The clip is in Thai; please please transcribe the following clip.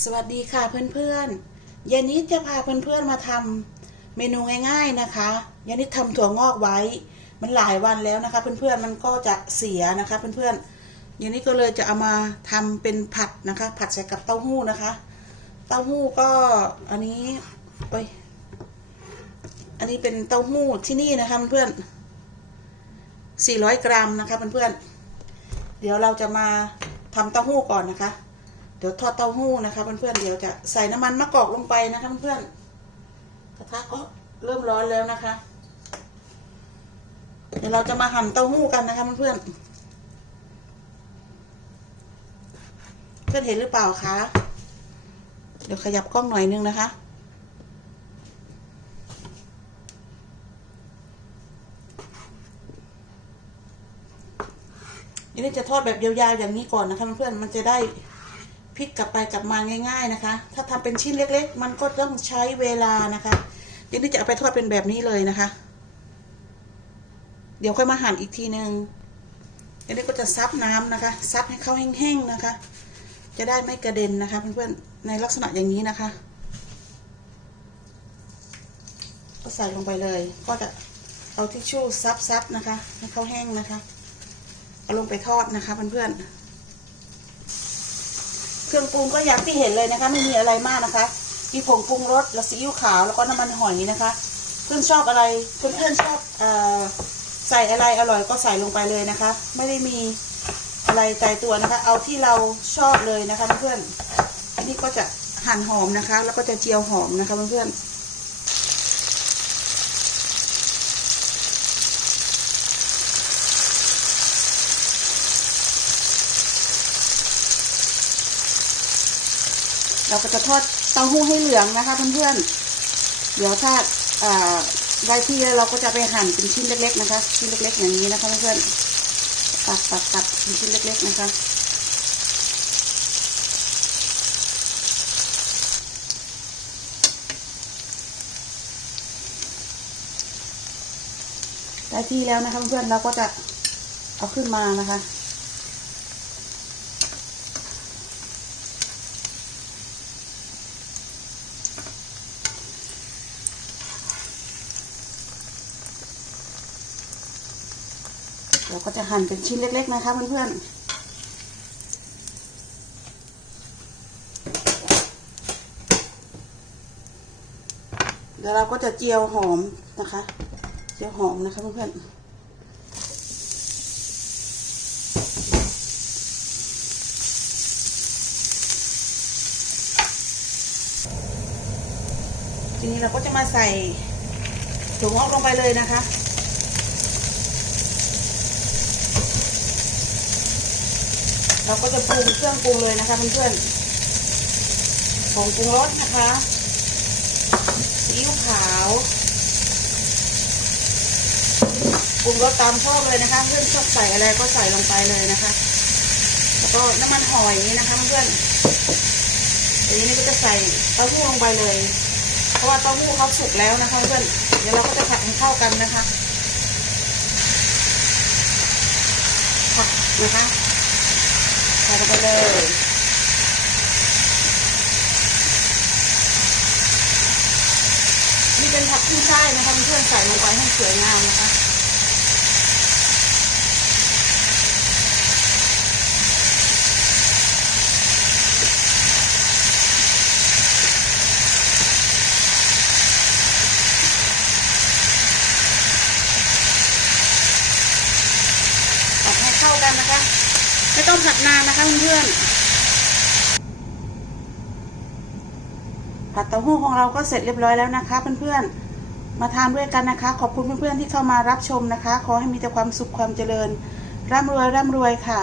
สวัสดีค่ะเพื่อนๆยานิดจะพาเพื่อนๆมาทำเมนูง่าย ๆนะคะยานิดทำถั่วงอกไว้ มันหลายวันแล้วนะคะ เพื่อนๆมันก็จะเสียนะคะ เพื่อนๆยานิดก็เลยจะเอามาทำเป็นผัดนะคะ ผัดใส่กับเต้าหู้นะคะ เต้าหู้ก็อันนี้เอ้ยอันนี้เป็นเต้าหู้ที่นี่นะคะเพื่อนๆ400 กรัมนะคะเพื่อนๆเดี๋ยวเราจะมาทำเต้าหู้ก่อนนะคะ เดี๋ยวทอดเต้าหู้นะคะเพื่อนๆเดี๋ยวจะใส่น้ำมันมะกอกลงไปนะคะเพื่อนๆกระทะก็เริ่มร้อนแล้วนะคะ เดี๋ยวเราจะมาหั่นเต้าหู้กันนะคะเพื่อนๆเพื่อนเห็นหรือเปล่าคะเดี๋ยวขยับกล้องหน่อยนึงนะคะนี่จะทอดแบบยาวๆอย่างนี้ก่อนนะคะเพื่อนๆมันจะได้ พลิกกลับไปกลับมาง่าย ๆนะคะ ถ้าทำเป็นชิ้นเล็ก ๆ มันก็ต้องใช้เวลานะคะเดี๋ยวนี้จะเอาไปทอดเป็นแบบนี้เลยนะคะ เดี๋ยวค่อยมาหั่นอีกทีหนึงเดี๋ยวนี้ก็จะซับน้ำนะคะ ซับให้เข้าแห้งๆนะคะ จะได้ไม่กระเด็นนะคะเพื่อนๆในลักษณะอย่างนี้นะคะ ก็ใส่ลงไปเลย ก็จะเอาทิชชู่ซับๆนะคะให้เข้าแห้งนะคะ เอาลงไปทอดนะคะเพื่อนๆ เครื่องปรุงก็อย่างที่เห็นเลยนะคะ ไม่มีอะไรมากนะคะมีผงปรุงรสและซีอิ๊วขาวแล้วก็น้ำมันหอยนะคะ เพื่อนชอบอะไรเพื่อนเพื่อนชอบอใส่อะไรอร่อยก็ใส่ลงไปเลยนะคะ ไม่ได้มีอะไรตายตัวนะคะ เอาที่เราชอบเลยนะคะเพื่อนอันนี้ก็จะหั่นหอมนะคะ แล้วก็จะเจียวหอมนะคะเพื่อน เราก็จะทอดเต้าหู้ให้เหลืองนะคะเพื่อนๆ เดี๋ยวถ้าได้ที่เราก็จะไปหั่นเป็นชิ้นเล็ก ๆ นะคะ ชิ้นเล็ก ๆ อย่างนี้นะคะเพื่อนๆตัดตัดตัดเป็นชิ้นเล็ก ๆ นะคะได้ที่แล้วนะคะเพื่อนๆเราก็จะเอาขึ้นมานะคะ เราก็จะหั่นเป็นชิ้นเล็ก ๆ นะคะเพื่อนๆเดี๋ยวเราก็จะเจียวหอมนะคะ เจียวหอมนะคะเพื่อนๆ ทีนี้เราก็จะมาใส่ถุงออกลงไปเลยนะคะ เราก็จะปรุงเครื่องปรุงเลยนะคะเพื่อนๆผงปรุงรสนะคะซีอิ๊วขาวปรุงรสตามชอบเลยนะคะ เพื่อนชอบใส่อะไรก็ใส่ลงไปเลยนะคะ แล้วก็น้ำมันหอยนี้นะคะเพื่อนทีนี้ก็จะใส่เต้าหู้ลงไปเลย เพราะว่าเต้าหู้เขาสุกแล้วนะคะเพื่อนเดี๋ยวเราก็จะผัดให้เข้ากันนะคะผัดนะคะ ส่ลงไปเลยนี่เป็นผักขึ้นช่ายนะคะเพื่อนใส่ลงไปให้สวยงามนะคะ ผัดให้เข้ากันนะคะ ไม่ต้องผัดนานนะคะเพื่อนๆผัดเต้าหู้ของเราก็เสร็จเรียบร้อยแล้วนะคะเพื่อนๆมาทานด้วยกันนะคะ ขอบคุณเพื่อนๆที่เข้ามารับชมนะคะ ขอให้มีแต่ความสุขความเจริญ ร่ำรวยร่ำรวยค่ะ